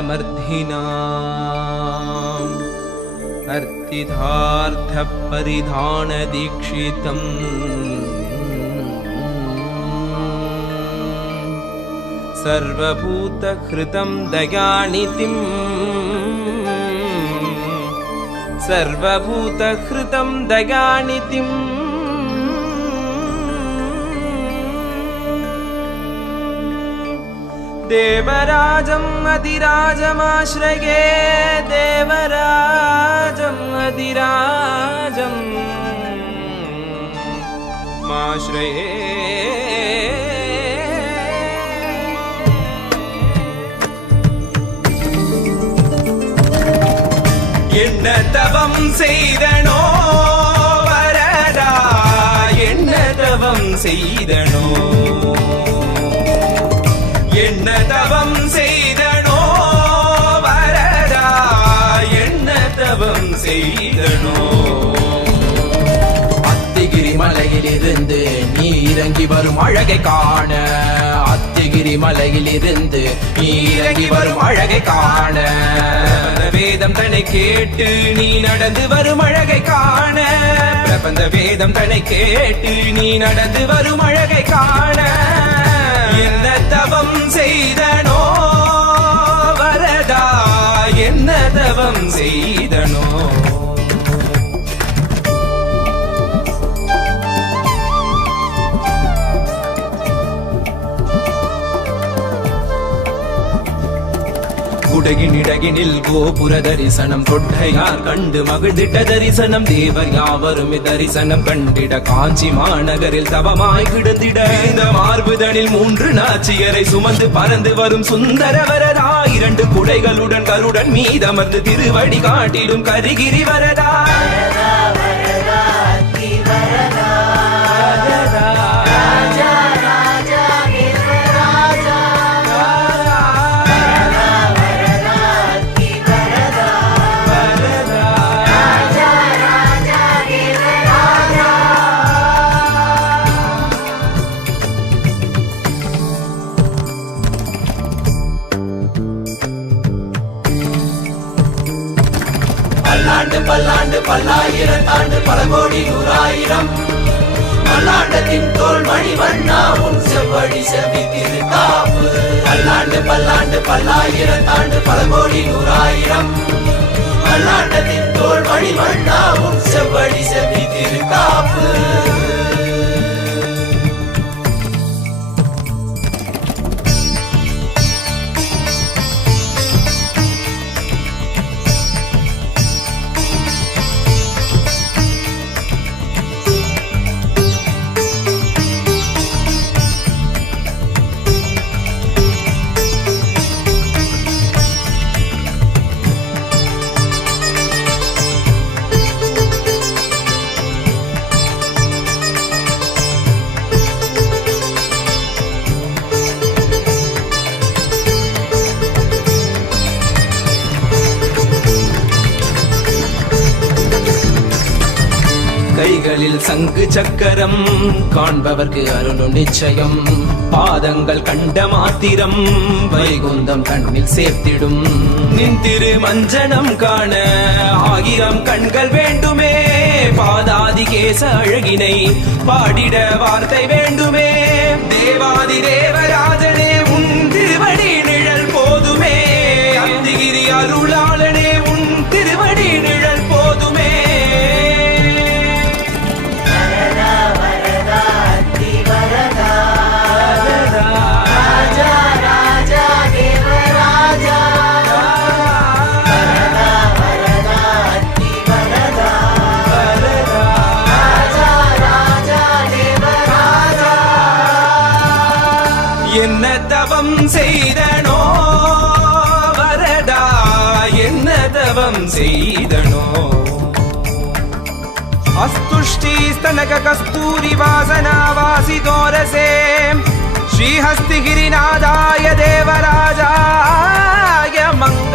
मन्दमर्धिनाम् अर्तिधार्थपरिधानदीक्षितम् सर्वभूतहृतं दयानिधिं सर्वभूतहृतं दयानिधिं देवराजम् अधिराजमाश्रये देवराजम् अधिराजम् माश्रये என்ன தவம் செய்தனோ வரதா என்ன தவம் செய்தனோ என்ன தவம் செய்தனோ வரதா என்ன தவம் செய்தனோ அத்திகிரி மலையிலிருந்து நீ இறங்கி வரும் அழகை காண அத்திகிரி மலையிலிருந்து நீ இறங்கி வரும் அழகை காண வேதம் தன்னை கேட்டு நீ நடந்து வரும் அழகை காண பிரபந்த வேதம் தன்னை கேட்டு நீ நடந்து வரும் அழகை காண என்ன தவம் செய்தனோ வரதா என்ன தவம் செய்தனோ குடகினிடகினில் கோபுர தரிசனம் கொட்டையார் கண்டு மகிழ்ந்திட்ட தரிசனம் தேவர் யாவரும் தரிசனம் கண்டிட காஞ்சி மாநகரில் தவமாய் கிடந்திட இந்த மார்புதனில் 3 நாச்சியரை சுமந்து பறந்து வரும் சுந்தர வரதா 2 குடைகளுடன் கருடன் மீதமர்ந்து திருவடி காட்டிடும் கரிகிரி வரதா பல்லாண்டு பல்லாயிரம் தாண்டு பல கோடி நூறாயிரம் பல்லாண்டத்தின் தோல் மணிவண்ணா உன் செவ்வழி செவி திருக்காப்பு பல்லாண்டு பல்லாயிரம் தாண்டு பல கோடி நூறாயிரம் பல்லாண்டத்தின் தோல் மணிவண்ணா உன் செவ்வழி செவி திருக்காப்பு கைகளில் சங்கு சக்கரம் காண்பவர்க்கு அருளும் நிச்சயம் பாதங்கள் கண்ட மாத்திரம் வைகுந்தம் கண்ணில் சேர்த்திடும் நின் திரு மஞ்சனம் காண 1000 கண்கள் வேண்டுமே பாதாதி கேச அழகினை பாடிட வார்த்தை வேண்டுமே தேவாதி தேவராஜனே உன் திருவடி நிழல் போதுமே அத்திகிரி அருளாளனே உன் திருவடி நிழல் போதுமே என்ன தவம் செய்தனோ வரதா என்ன தவம் செய்தனோ அஸ்துஷ்டி ஸ்தனக கஸ்தூரி வாசனா வாசிதோரசே ஸ்ரீஹஸ்திகிரிநாதாய தேவராஜாய மங்களம்